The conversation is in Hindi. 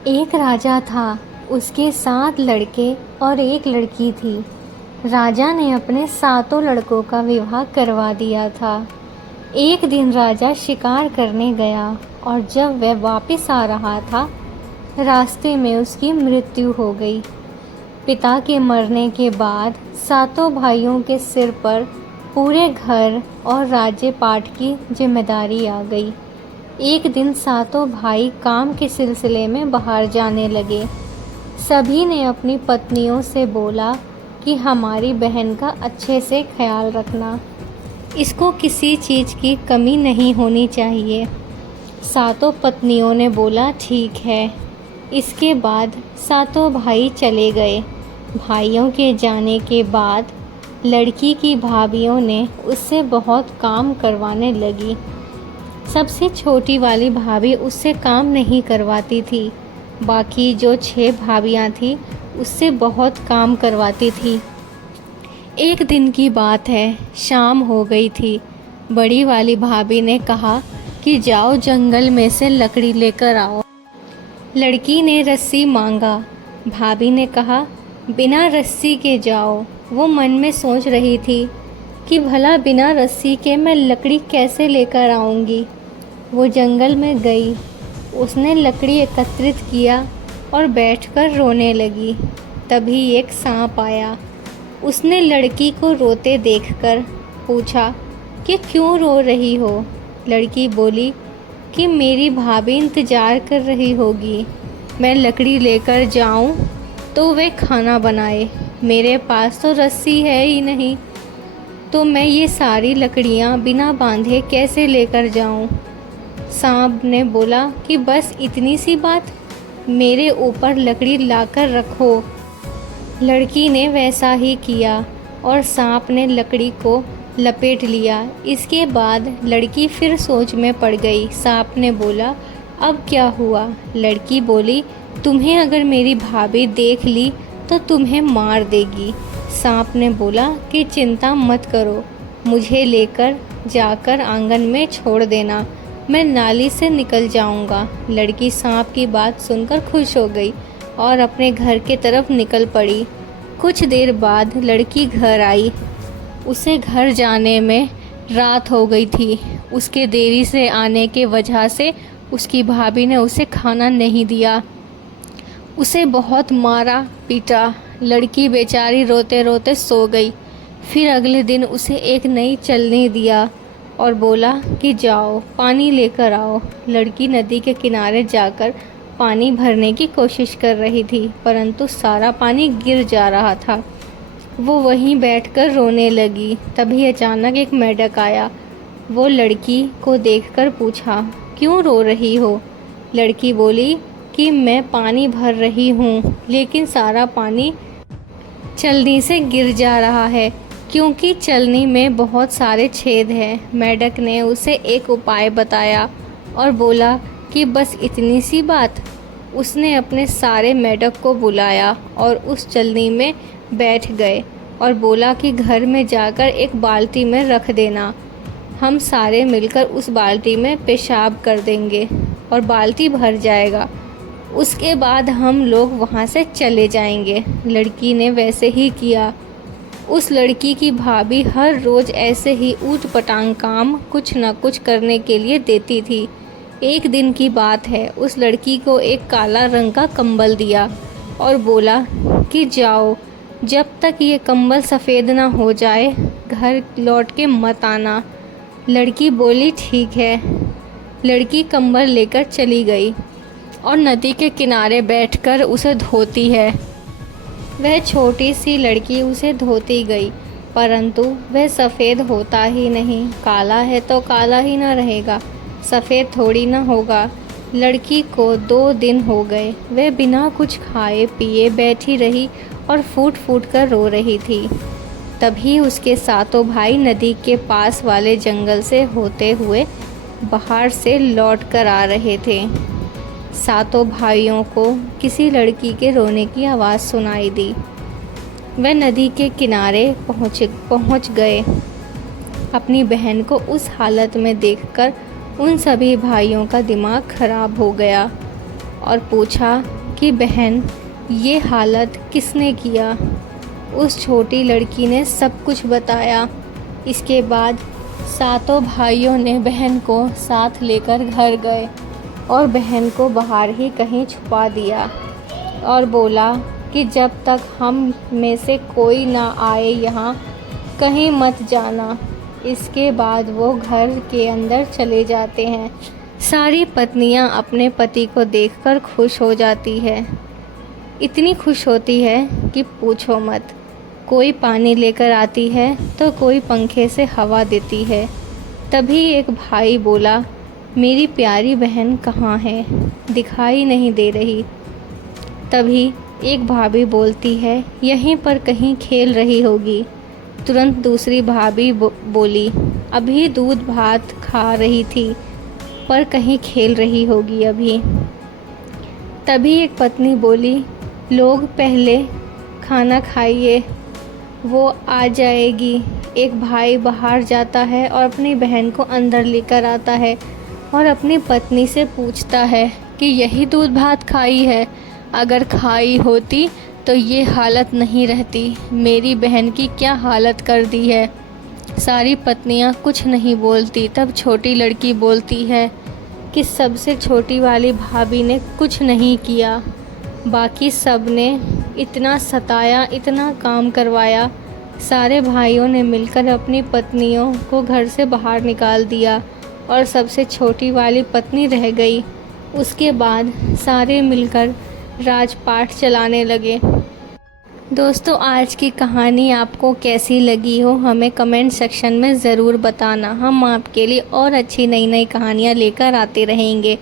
एक राजा था। उसके 7 लड़के और एक लड़की थी। राजा ने अपने सातों लड़कों का विवाह करवा दिया था। एक दिन राजा शिकार करने गया और जब वह वापस आ रहा था, रास्ते में उसकी मृत्यु हो गई। पिता के मरने के बाद सातों भाइयों के सिर पर पूरे घर और राज्य पाट की जिम्मेदारी आ गई। एक दिन सातों भाई काम के सिलसिले में बाहर जाने लगे। सभी ने अपनी पत्नियों से बोला कि हमारी बहन का अच्छे से ख्याल रखना, इसको किसी चीज़ की कमी नहीं होनी चाहिए। सातों पत्नियों ने बोला ठीक है। इसके बाद सातों भाई चले गए। भाइयों के जाने के बाद लड़की की भाभियों ने उससे बहुत काम करवाने लगी। सबसे छोटी वाली भाभी उससे काम नहीं करवाती थी। बाकी जो 6 भाभियाँ थीं उससे बहुत काम करवाती थी। एक दिन की बात है, शाम हो गई थी। बड़ी वाली भाभी ने कहा कि जाओ जंगल में से लकड़ी लेकर आओ। लड़की ने रस्सी मांगा। भाभी ने कहा बिना रस्सी के जाओ। वो मन में सोच रही थी कि भला बिना रस्सी के मैं लकड़ी कैसे लेकर आऊँगी। वो जंगल में गई। उसने लकड़ी एकत्रित किया और बैठकर रोने लगी। तभी एक सांप आया। उसने लड़की को रोते देखकर पूछा कि क्यों रो रही हो। लड़की बोली कि मेरी भाभी इंतज़ार कर रही होगी। मैं लकड़ी लेकर जाऊं तो वे खाना बनाए। मेरे पास तो रस्सी है ही नहीं, तो मैं ये सारी लकड़ियां बिना बांधे कैसे लेकर जाऊं। सांप ने बोला कि बस इतनी सी बात, मेरे ऊपर लकड़ी लाकर रखो। लड़की ने वैसा ही किया और सांप ने लकड़ी को लपेट लिया। इसके बाद लड़की फिर सोच में पड़ गई। सांप ने बोला अब क्या हुआ। लड़की बोली तुम्हें अगर मेरी भाभी देख ली तो तुम्हें मार देगी। सांप ने बोला कि चिंता मत करो, मुझे लेकर जाकर आंगन में छोड़ देना, मैं नाली से निकल जाऊंगा। लड़की सांप की बात सुनकर खुश हो गई और अपने घर की तरफ निकल पड़ी। कुछ देर बाद लड़की घर आई। उसे घर जाने में रात हो गई थी। उसके देरी से आने के वजह से उसकी भाभी ने उसे खाना नहीं दिया। उसे बहुत मारा पीटा। लड़की बेचारी रोते रोते सो गई। फिर अगले दिन उसे एक नई चलनी दिया और बोला कि जाओ पानी लेकर आओ। लड़की नदी के किनारे जाकर पानी भरने की कोशिश कर रही थी, परंतु सारा पानी गिर जा रहा था। वो वहीं बैठकर रोने लगी। तभी अचानक एक मेंढक आया। वो लड़की को देखकर पूछा क्यों रो रही हो। लड़की बोली कि मैं पानी भर रही हूँ, लेकिन सारा पानी चलनी से गिर जा रहा है क्योंकि चलनी में बहुत सारे छेद हैं। मेंढक ने उसे एक उपाय बताया और बोला कि बस इतनी सी बात। उसने अपने सारे मेंढक को बुलाया और उस चलनी में बैठ गए और बोला कि घर में जाकर एक बाल्टी में रख देना। हम सारे मिलकर उस बाल्टी में पेशाब कर देंगे और बाल्टी भर जाएगा। उसके बाद हम लोग वहाँ से चले जाएंगे। लड़की ने वैसे ही किया। उस लड़की की भाभी हर रोज़ ऐसे ही ऊट-पटांग काम कुछ न कुछ करने के लिए देती थी। एक दिन की बात है, उस लड़की को एक काला रंग का कंबल दिया और बोला कि जाओ, जब तक ये कंबल सफ़ेद ना हो जाए घर लौट के मत आना। लड़की बोली ठीक है। लड़की कंबल लेकर चली गई और नदी के किनारे बैठकर उसे धोती है। वह छोटी सी लड़की उसे धोती गई, परंतु वह सफ़ेद होता ही नहीं। काला है तो काला ही ना रहेगा, सफ़ेद थोड़ी ना होगा। लड़की को 2 दिन हो गए। वह बिना कुछ खाए पिए बैठी रही और फूट फूट कर रो रही थी। तभी उसके सातों भाई नदी के पास वाले जंगल से होते हुए बाहर से लौट कर आ रहे थे। सातों भाइयों को किसी लड़की के रोने की आवाज़ सुनाई दी। वे नदी के किनारे पहुंच गए। अपनी बहन को उस हालत में देखकर उन सभी भाइयों का दिमाग खराब हो गया। और पूछा कि बहन, ये हालत किसने किया। उस छोटी लड़की ने सब कुछ बताया। इसके बाद सातों भाइयों ने बहन को साथ लेकर घर गए और बहन को बाहर ही कहीं छुपा दिया और बोला कि जब तक हम में से कोई ना आए यहाँ कहीं मत जाना। इसके बाद वो घर के अंदर चले जाते हैं। सारी पत्नियाँ अपने पति को देखकर खुश हो जाती है। इतनी खुश होती है कि पूछो मत। कोई पानी लेकर आती है तो कोई पंखे से हवा देती है। तभी एक भाई बोला, मेरी प्यारी बहन कहाँ है, दिखाई नहीं दे रही। तभी एक भाभी बोलती है, यहीं पर कहीं खेल रही होगी। तुरंत दूसरी भाभी बोली, अभी दूध भात खा रही थी पर कहीं खेल रही होगी अभी। तभी एक पत्नी बोली, लोग पहले खाना खाइए, वो आ जाएगी। एक भाई बाहर जाता है और अपनी बहन को अंदर लेकर आता है और अपनी पत्नी से पूछता है कि यही दूध भात खाई है, अगर खाई होती तो ये हालत नहीं रहती। मेरी बहन की क्या हालत कर दी है। सारी पत्नियां कुछ नहीं बोलती। तब छोटी लड़की बोलती है कि सबसे छोटी वाली भाभी ने कुछ नहीं किया, बाकी सब ने इतना सताया, इतना काम करवाया। सारे भाइयों ने मिलकर अपनी पत्नियों को घर से बाहर निकाल दिया और सबसे छोटी वाली पत्नी रह गई। उसके बाद सारे मिलकर राजपाट चलाने लगे। दोस्तों, आज की कहानी आपको कैसी लगी हो हमें कमेंट सेक्शन में ज़रूर बताना। हम आपके लिए और अच्छी नई नई कहानियाँ लेकर आते रहेंगे।